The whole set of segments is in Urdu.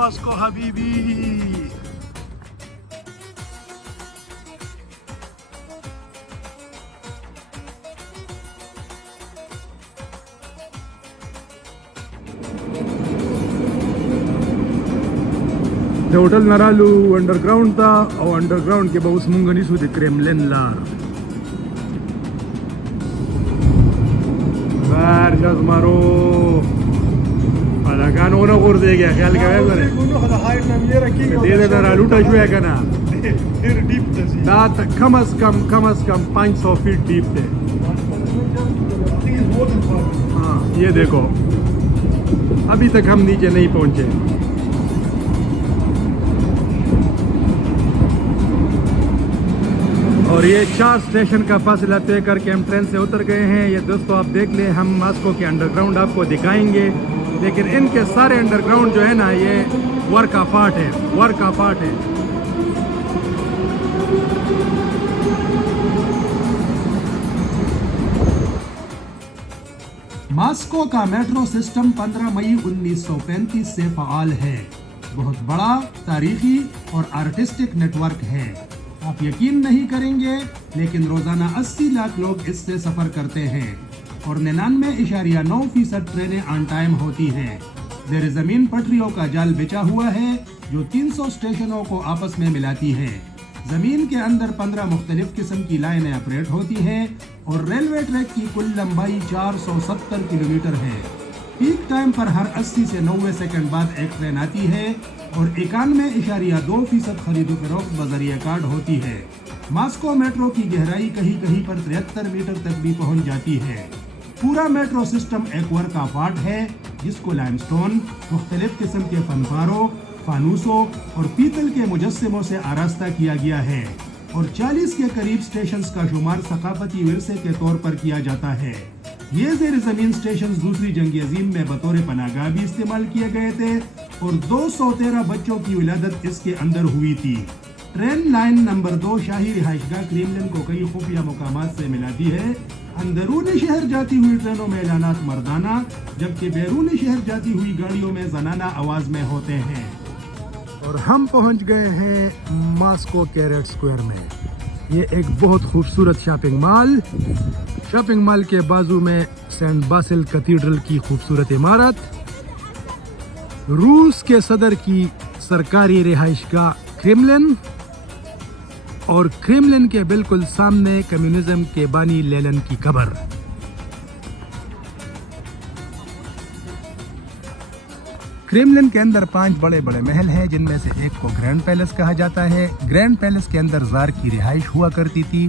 ماسکو حبیبی. د هوټل نرالو انډرګراوند ته او انډرګراوند کې به اوس مونږ نیسو د کرملن لار. ورشه زمرو هلکان ونه غورځېږي خیال کوې سره دې نه رالوټه شوې که نه دا کم از کم 500 فیٹ ڈیپ تھے. ہاں یہ دیکھو ابھی تک ہم نیچے نہیں پہنچے. اور یہ 4 اسٹیشن کا فاصلہ طے کر کے ہم ٹرین سے اتر گئے ہیں. یہ دوستو آپ دیکھ لیں, ہم ماسکو کے انڈر گراؤنڈ آپ کو دکھائیں گے, لیکن ان کے سارے انڈر گراؤنڈ جو ہے نا یہ ورک آف آرٹ ہے, ورک آف آرٹ ہے. ماسکو کا میٹرو سسٹم 15 مئی 1935 سے فعال ہے. بہت بڑا تاریخی اور آرٹسٹک نیٹ ورک ہے. آپ یقین نہیں کریں گے لیکن روزانہ 80 لاکھ لوگ اس سے سفر کرتے ہیں اور 99.9% ٹرینیں آن ٹائم ہوتی ہیں. زیر زمین پٹریوں کا جال بچا ہوا ہے جو 300 اسٹیشنوں کو آپس میں ملاتی ہے. زمین کے اندر 15 مختلف قسم کی لائنیں آپریٹ ہوتی ہیں اور ریلوے ٹریک کی کل لمبائی 470 کلومیٹر ہے. پیک ٹائم پر ہر 80 سے 90 سیکنڈ بعد ایک ٹرین آتی ہے اور 91.2% خرید و فروخت بذریعہ کارڈ ہوتی ہے. ماسکو میٹرو کی گہرائی کہیں کہیں پر 73 میٹر تک بھی پہنچ جاتی ہے. پورا میٹرو سسٹم ایک ورک آف آرٹ ہے جس کو لائم سٹون, مختلف قسم کے فن پاروں, فانوسوں اور پیتل کے مجسموں سے آراستہ کیا گیا ہے اور 40 کے قریب اسٹیشنز کا شمار ثقافتی ورثے کے طور پر کیا جاتا ہے. یہ زیر زمین اسٹیشنز دوسری جنگ عظیم میں بطور پناہ گاہ بھی استعمال کیے گئے تھے اور 213 بچوں کی ولادت اس کے اندر ہوئی تھی. ٹرین لائن نمبر 2 شاہی رہائش گاہ کریملن کو کئی خفیہ مقامات سے ملاتی ہے. اندرونی شہر جاتی ہوئی ٹرینوں میں اعلانات مردانہ جبکہ بیرونی شہر جاتی ہوئی گاڑیوں میں زنانہ آواز میں ہوتے ہیں. اور ہم پہنچ گئے ہیں ماسکو کے ریڈ اسکوائر میں. یہ ایک بہت خوبصورت شاپنگ مال کے بازو میں سینٹ باسل کیتھیڈرل کی خوبصورت عمارت, روس کے صدر کی سرکاری رہائش گاہ کریملن اور کریملن کے بالکل سامنے کمیونزم کے بانی لینن کی قبر. کریملن کے اندر 5 بڑے بڑے محل ہیں جن میں سے ایک کو گرینڈ پیلس کہا جاتا ہے. گرینڈ پیلس کے اندر زار کی رہائش ہوا کرتی تھی.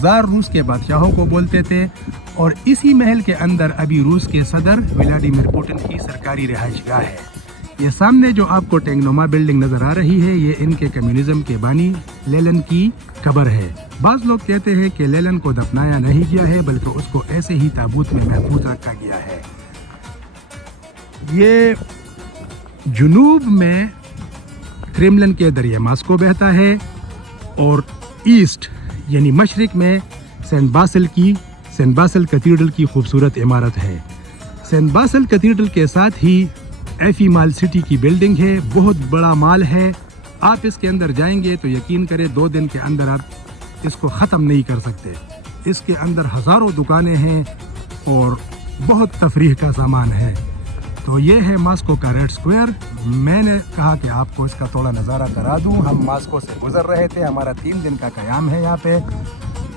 زار روس کے بادشاہوں کو بولتے تھے اور اسی محل کے اندر ابھی روس کے صدر ولادیمیر پوٹن کی سرکاری رہائش گاہ ہے. یہ سامنے جو آپ کو ٹینگنوما بلڈنگ نظر آ رہی ہے یہ ان کے کمیونزم کے بانی لینن کی قبر ہے. بعض لوگ کہتے ہیں کہ لینن کو دفنایا نہیں گیا ہے بلکہ اس کو ایسے ہی تابوت میں محفوظ رکھا گیا ہے. یہ جنوب میں کریملن کے دریا ماسکو بہتا ہے اور ایسٹ یعنی مشرق میں سینٹ باسل کیتھیڈرل کی خوبصورت عمارت ہے. سینٹ باسل کیتھیڈرل کے ساتھ ہی ایفی مال سٹی کی بلڈنگ ہے. بہت بڑا مال ہے. آپ اس کے اندر جائیں گے تو یقین کریں 2 دن کے اندر آپ اس کو ختم نہیں کر سکتے. اس کے اندر ہزاروں دکانیں ہیں اور بہت تفریح کا سامان ہے. تو یہ ہے ماسکو کا ریڈ اسکوائر. میں نے کہا کہ آپ کو اس کا تھوڑا نظارہ کرا دوں. ہم ماسکو سے گزر رہے تھے, ہمارا 3 دن کا قیام ہے یہاں پہ.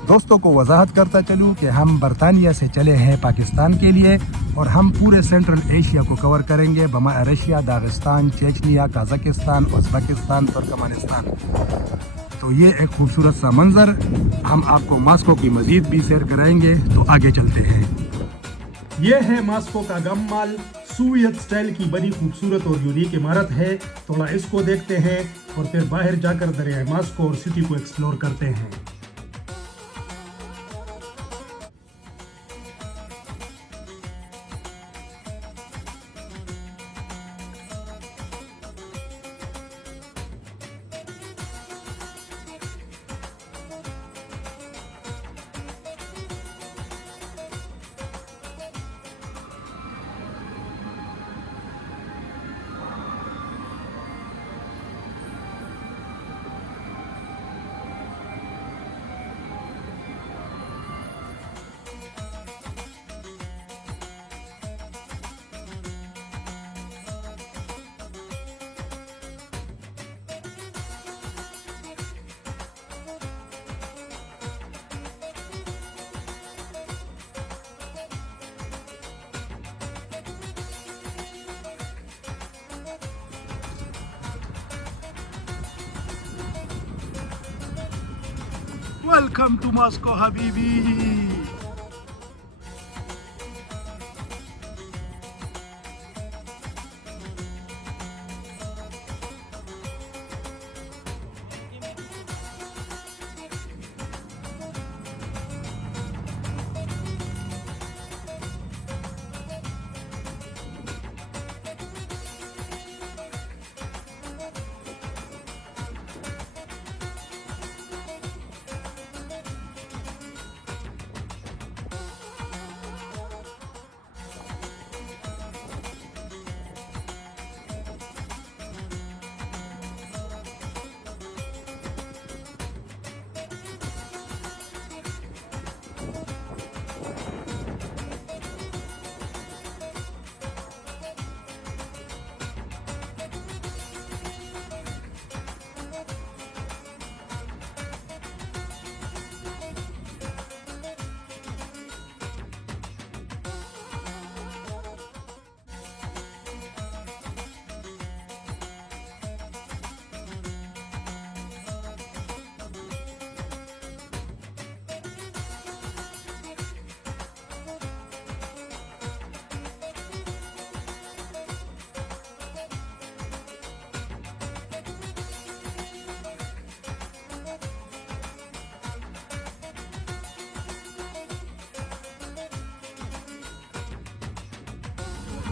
دوستوں کو وضاحت کرتا چلوں کہ ہم برطانیہ سے چلے ہیں پاکستان کے لیے اور ہم پورے سینٹرل ایشیا کو کور کریں گے, بمائے Russia, Dagestan, Chechnya, Kazakhstan, Uzbekistan, Turkmenistan. تو یہ ایک خوبصورت سا منظر. ہم آپ کو ماسکو کی مزید بھی سیر کرائیں گے. تو آگے چلتے ہیں. یہ ہے ماسکو کا گم مال. سوویت سٹائل کی بڑی خوبصورت اور یونیک عمارت ہے. تھوڑا اس کو دیکھتے ہیں اور پھر باہر جا کر دریائے ماسکو اور سٹی کو ایکسپلور کرتے ہیں. Welcome to Moscow, Habibi.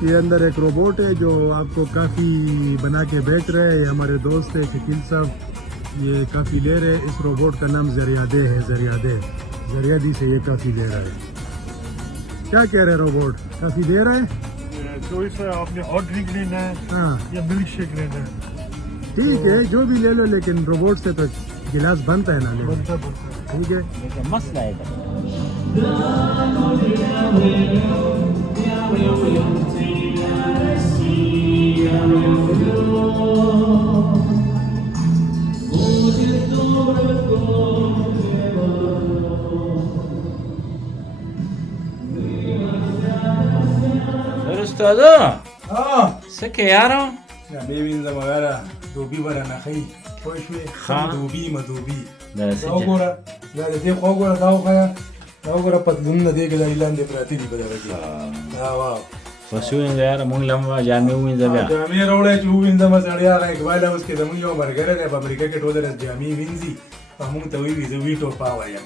یہ اندر ایک روبوٹ ہے جو آپ کو کافی بنا کے بیچ رہے ہیں. یہ ہمارے دوست ہے شکیل صاحب, یہ کافی لے رہے. اس روبوٹ کا نام زریادے ہے. زریادی سے یہ کافی لے رہا ہے. کیا کہہ رہے روبوٹ, کافی دے رہا ہے؟ چوائس ہے, آپ نے ہاٹ ڈرنک لینا ہے ہاں یا ملک شیک لینا ہے. ٹھیک ہے, جو بھی لے لو, لیکن روبوٹ سے تو گلاس بنتا ہے نا. بنتا ٹھیک ہے. مسئلہ ہے استاذو سکه یارو یا میوینځه مګاره دوبي ورنه خي پوه شوې دوبي مدوبي دا وګوره دا دې خو وګوره دا وګوره پتلون دې کې د لاندې پراتی دي بدل کې دا واو وسوین یار مونږ لمه جامې وینځه بیا جامې راوړې چې وینځه ما سړیا راځي کبا له اوس کې زموږ یو مرګره ده په امریکا کې ټول درس جامې وینځي موږ ته وی زه وی ټو پاوایم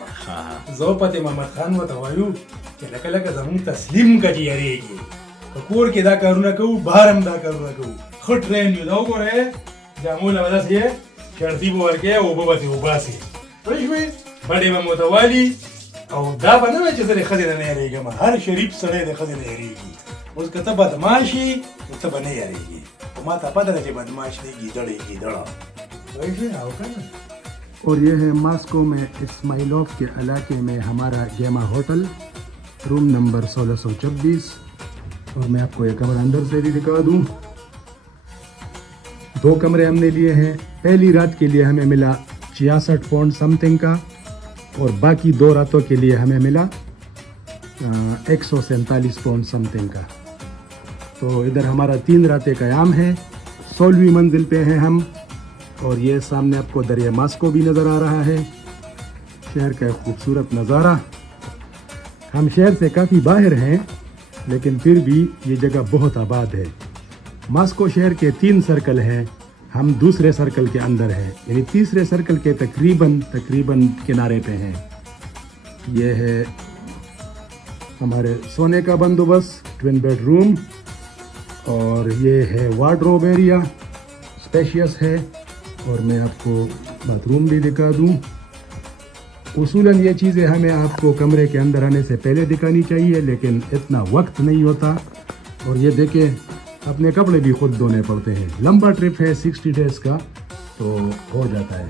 زه پته محمد خان وته وایو چې لکه لکه زموږ تسلیم کړي یریږي کور کې دا کارونه کوو, بهر هم دا کارونه کوو. ښه ټرین یو. دا وګورئ جامو له داسې یې شړتي به ورکوې, اوبه به ترې وباسې, پوه شوې, بډې به متوالي. او دا به نه وایي چې زه د ښځې نه نه یېرېږم. هر شریف سړی د ښځې نه یېرېږي. اوس که ته بدماش یې نو ته به نه یېرېږي, خو ما ته پته ده چې بدماش دی ګیدړ یې ګیدړه, پوه شوې. او که نه. اور یہ ہے ماسکو میں اسماعیلوف کے علاقے میں ہمارا گیما ہوٹل, روم نمبر 1626. اور میں آپ کو یہ کمرہ اندر سے بھی دکھا دوں. 2 کمرے ہم نے لیے ہیں. پہلی رات کے لیے ہمیں ملا 66 پاؤنڈ سم تھنگ کا, اور باقی 2 راتوں کے لیے ہمیں ملا 147 پاؤنڈ سم تھنگ کا. تو ادھر ہمارا 3 راتیں قیام ہے. 16ویں منزل پہ ہیں ہم, اور یہ سامنے آپ کو دریا ماسکو بھی نظر آ رہا ہے, شہر کا ایک خوبصورت نظارہ. ہم شہر سے کافی باہر ہیں, لیکن پھر بھی یہ جگہ بہت آباد ہے. ماسکو شہر کے 3 سرکل ہیں, ہم دوسرے سرکل کے اندر ہیں, یعنی تیسرے سرکل کے تقریباً کنارے پہ ہیں. یہ ہے ہمارے سونے کا بندوبست, ٹوین بیڈ روم, اور یہ ہے وارڈروب ایریا, اسپیشیس ہے. اور میں آپ کو باتھ روم بھی دکھا دوں. اصولاً یہ چیزیں ہمیں آپ کو کمرے کے اندر آنے سے پہلے دکھانی چاہیے, لیکن اتنا وقت نہیں ہوتا. اور یہ دیکھیں, اپنے کپڑے بھی خود دھونے پڑتے ہیں. لمبا ٹرپ ہے 60 ڈیز کا, تو ہو جاتا ہے.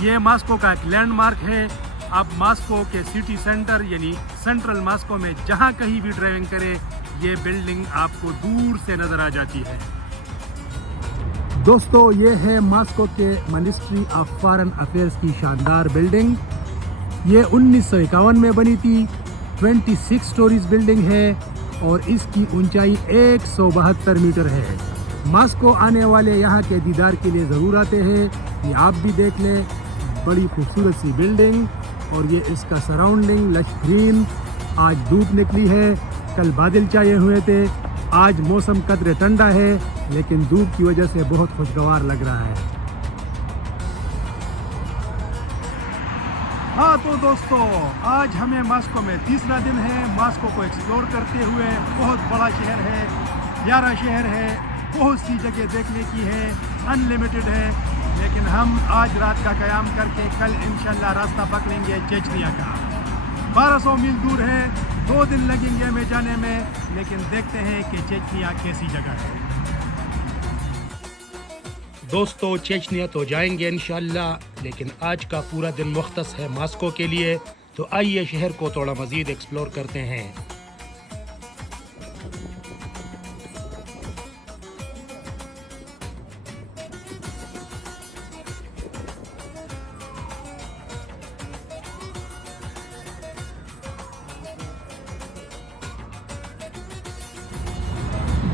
یہ ماسکو کا ایک لینڈ مارک ہے. آپ ماسکو کے سٹی سینٹر یعنی سینٹرل ماسکو میں جہاں کہیں بھی ڈرائیونگ کریں, یہ بلڈنگ آپ کو دور سے نظر آ جاتی ہے. دوستو یہ ہے ماسکو کے منسٹری آف فارن افیئرس کی شاندار بلڈنگ. یہ 1951 میں بنی تھی. 26 سٹوریز بلڈنگ ہے اور اس کی اونچائی 172 میٹر ہے. ماسکو آنے والے یہاں کے دیدار کے لیے ضرور آتے ہیں. یہ آپ بھی دیکھ لیں, بڑی خوبصورت سی بلڈنگ, اور یہ اس کا سراؤنڈنگ لش گرین. آج دھوپ نکلی ہے, کل بادل چھائے ہوئے تھے. آج موسم قدرے ٹھنڈا ہے لیکن دھوپ کی وجہ سے بہت خوشگوار لگ رہا ہے. ہاں تو دوستو, آج ہمیں ماسکو میں تیسرا دن ہے. ماسکو کو ایکسپلور کرتے ہوئے. بہت بڑا شہر ہے, پیارا شہر ہے, بہت سی جگہ دیکھنے کی ہے, ان لمیٹڈ ہے. لیکن ہم آج رات کا قیام کر کے کل انشاءاللہ راستہ پکڑیں گے چیچنیا کا. 1200 میل دور ہے, 2 دن لگیں گے ہمیں جانے میں, لیکن دیکھتے ہیں کہ چیچنیا کیسی جگہ ہے. دوستو چیچنیا تو جائیں گے انشاءاللہ, لیکن آج کا پورا دن مختص ہے ماسکو کے لیے. تو آئیے شہر کو تھوڑا مزید ایکسپلور کرتے ہیں.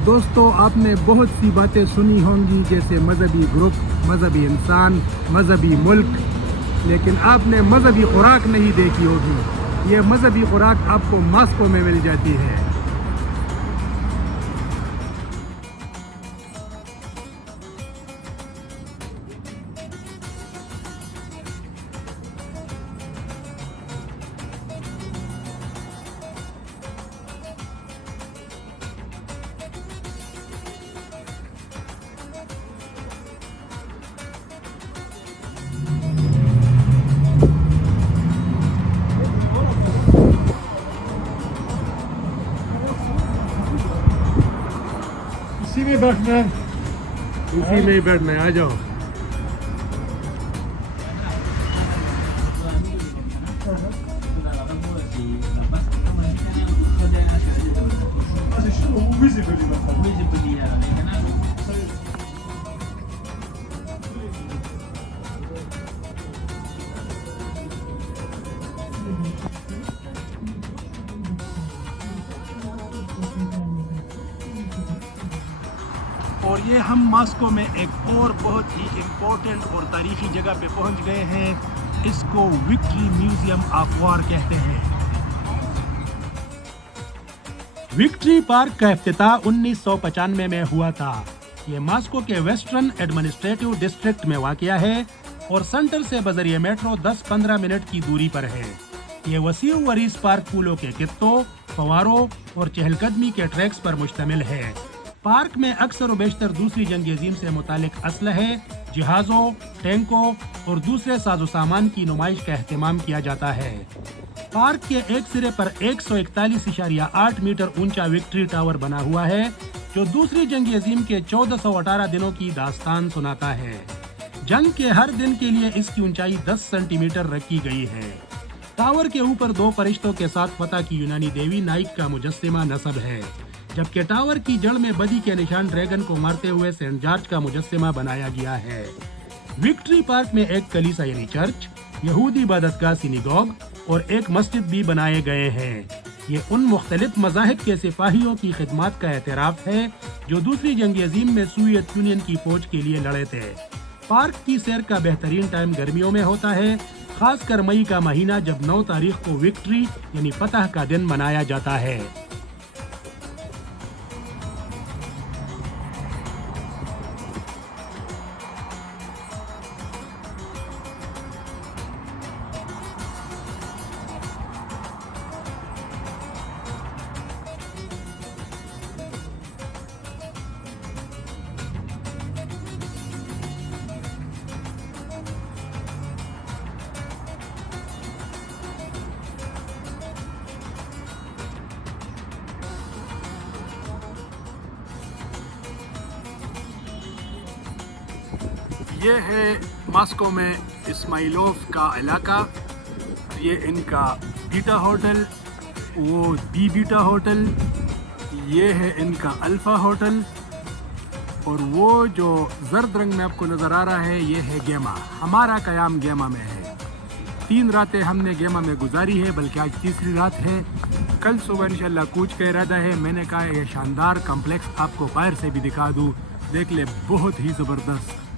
دوستو آپ نے بہت سی باتیں سنی ہوں گی, جیسے مذہبی گروپ, مذہبی انسان, مذہبی ملک, لیکن آپ نے مذہبی خوراک نہیں دیکھی ہوگی. یہ مذہبی خوراک آپ کو ماسکو میں مل جاتی ہے. اسی میں بیٹھنا ہے. اسی میں ہی بیٹھنا ہے, آ جاؤ. اور یہ ہم ماسکو میں ایک اور بہت ہی امپورٹنٹ اور تاریخی جگہ پہ پہنچ گئے ہیں. اس کو وکٹری میوزیم آف وار کہتے ہیں. وکٹری پارک کا افتتاح 1995 میں ہوا تھا. یہ ماسکو کے ویسٹرن ایڈمنسٹریٹو ڈسٹرکٹ میں واقع ہے اور سینٹر سے بذریعہ میٹرو 10-15 منٹ کی دوری پر ہے. یہ وسیع و عریض پارک پھولوں کے خطوں, فواروں اور چہل قدمی کے ٹریکس پر مشتمل ہے. پارک میں اکثر و بیشتر دوسری جنگ عظیم سے متعلق اسلحے, جہازوں, ٹینکوں اور دوسرے ساز و سامان کی نمائش کا اہتمام کیا جاتا ہے. پارک کے ایک سرے پر 141.8 میٹر اونچا وکٹری ٹاور بنا ہوا ہے, جو دوسری جنگ عظیم کے 1418 دنوں کی داستان سناتا ہے. جنگ کے ہر دن کے لیے اس کی اونچائی 10 سینٹی میٹر رکھی گئی ہے. ٹاور کے اوپر 2 فرشتوں کے ساتھ فتح کی یونانی دیوی نائک کا مجسمہ نصب ہے, جبکہ ٹاور کی جڑ میں بدی کے نشان ڈریگن کو مارتے ہوئے سینٹ جارج کا مجسمہ بنایا گیا ہے. وکٹری پارک میں ایک کلیسا یعنی چرچ, یہودی عبادتگاہ سینیگوگ اور ایک مسجد بھی بنائے گئے ہیں. یہ ان مختلف مذاہب کے سپاہیوں کی خدمات کا اعتراف ہے جو دوسری جنگ عظیم میں سوویت یونین کی فوج کے لیے لڑے تھے. پارک کی سیر کا بہترین ٹائم گرمیوں میں ہوتا ہے, خاص کر مئی کا مہینہ, جب 9 تاریخ کو وکٹری یعنی فتح کا دن منایا جاتا ہے. یہ ہے ماسکو میں اسماعیلوف کا علاقہ. یہ ان کا بیٹا ہوٹل, وہ بی بیٹا ہوٹل, یہ ہے ان کا الفا ہوٹل. اور وہ جو زرد رنگ میں آپ کو نظر آ رہا ہے یہ ہے گیما. ہمارا قیام گیما میں ہے. 3 راتیں ہم نے گیما میں گزاری ہے، بلکہ آج تیسری رات ہے. کل صبح انشاءاللہ کوچ کا ارادہ ہے. میں نے کہا یہ شاندار کمپلیکس آپ کو باہر سے بھی دکھا دوں. دیکھ لے، بہت ہی زبردست.